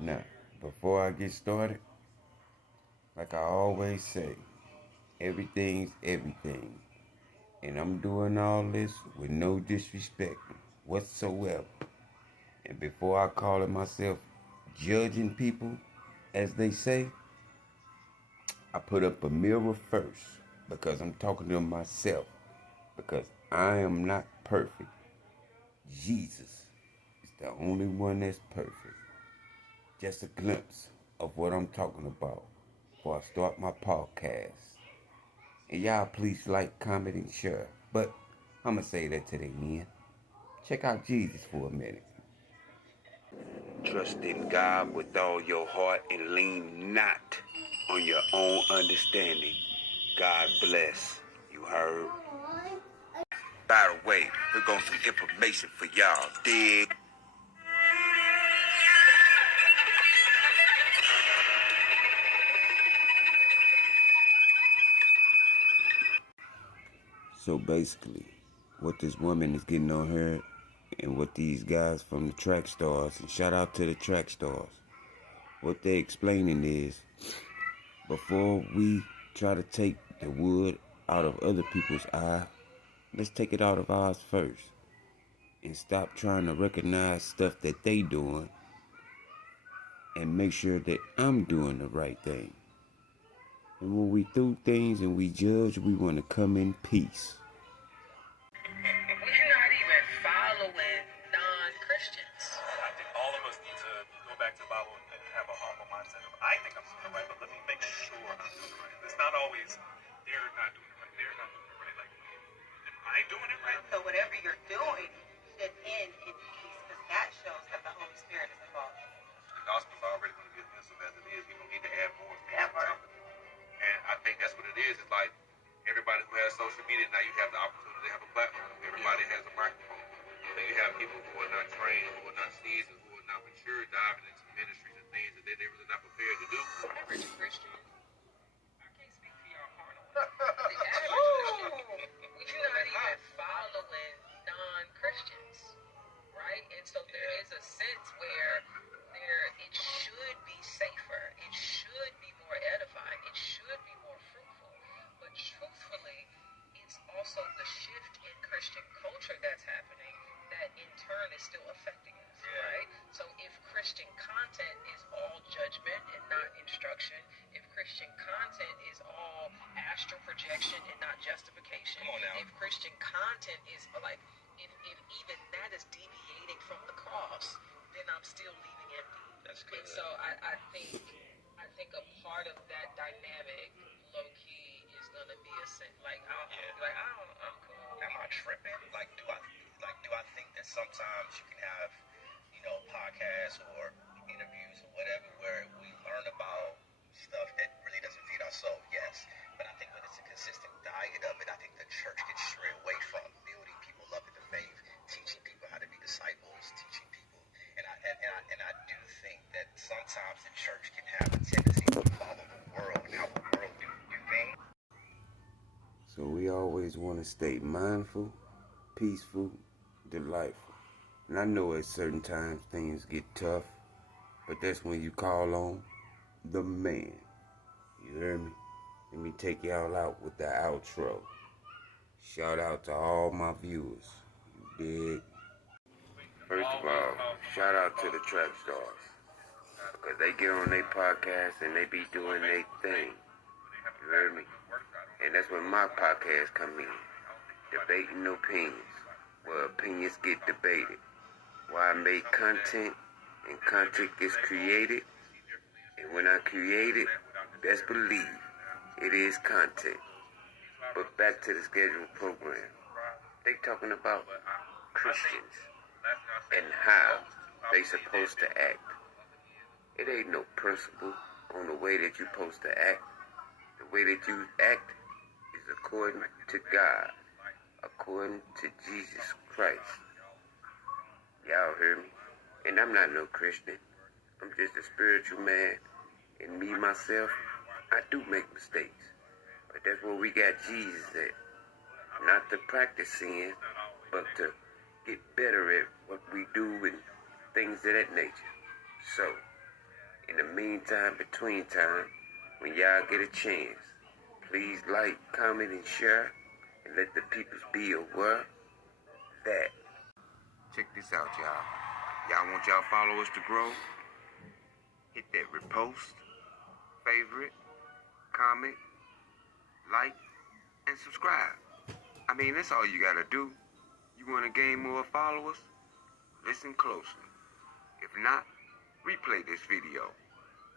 Now, before I get started, like I always say, everything's everything. And I'm doing all this with no disrespect whatsoever. And before I call it myself judging people, as they say, I put up a mirror first because I'm talking to myself because I am not perfect. Jesus is the only one that's perfect. Just a glimpse of what I'm talking about before I start my podcast. And y'all please like, comment, and share. But I'm going to say that to the end. Check out Jesus for a minute. Trust in God with all your heart and lean not on your own understanding. God bless. You heard? By the way, here goes some information for y'all. Dig. So basically, what this woman is getting on her and what these guys from the track stars, and shout out to the track stars, what they explaining is before we try to take the wood out of other people's eye, let's take it out of ours first and stop trying to recognize stuff that they doing and make sure that I'm doing the right thing. And when we do things and we judge, we want to come in peace. We're not even following non-Christians. I think all of us need to go back to the Bible and have a humble mindset of, I think I'm doing it right, but let me make sure I'm doing it right. It's not always, they're not doing it right, they're not doing it right. Like, am I doing it right? So whatever you're doing should end in peace, because that shows that the Holy Spirit is involved. The gospel's already going to be offensive as it is. You don't need to add more things on top of it. And I think that's what it is. It's like everybody who has social media, now you have the opportunity to have a platform. Everybody has a microphone. So you have people who are not trained, who are not seasoned, who are not mature, diving into ministries and things that they're really not prepared to do. The average Christian, I can't speak for y'all carnal. The average Christian, we're not even following non-Christians, right? And so there is a sense where it should be safer, it should be more edifying, it should be more fruitful. But truthfully, it's also the shift in Christian culture that's happening that in turn is still affecting us, right? So if Christian content is all judgment and not instruction, if Christian content is all astral projection and not justification, if Christian content is like, if even that is deviating from the cross, then I'm still leaving empty. That's good. And so I think a part of that dynamic, low key, is gonna be a I'm cool. Am I tripping? Do I think that sometimes you can have, podcasts or interviews or whatever where we learn about stuff that really doesn't feed our soul? Yes. But I think when it's a consistent diet of it, I think the church gets strayed away from building people up in the faith, teaching people how to be disciples, teaching people. And I do think that sometimes the church can have a tendency to follow the world and how the world do things. So we always want to stay mindful, peaceful, delightful. And I know at certain times things get tough, but that's when you call on the man. You hear me? Let me take y'all out with the outro. Shout out to all my viewers. You dig? First of all, shout out to the track stars. Because they get on their podcast and they be doing their thing. You heard me? And that's when my podcast come in. Debating opinions. Where opinions get debated. Why I make content and content gets created. And when I create it, best believe it is content. But back to the scheduled program. They talking about Christians and how they supposed to act. It ain't no principle on the way that you supposed to act. The way that you act is according to God, according to Jesus Christ. Y'all hear me? And I'm not no Christian. I'm just a spiritual man. And me, myself, I do make mistakes. But that's where we got Jesus at. Not to practice sin, but to get better at what we do and things of that nature. So, In the meantime, between time, when y'all get a chance, please like, comment, and share, and let the peoples be aware that. Check this out, y'all. Y'all want y'all followers to grow? Hit that repost, favorite, comment, like, and subscribe. I mean, that's all you gotta do. You wanna gain more followers? Listen closely. If not, replay this video.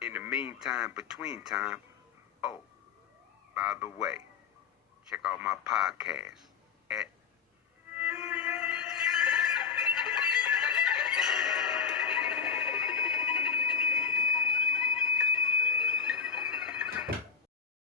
In the meantime, between time, oh, by the way, check out my podcast,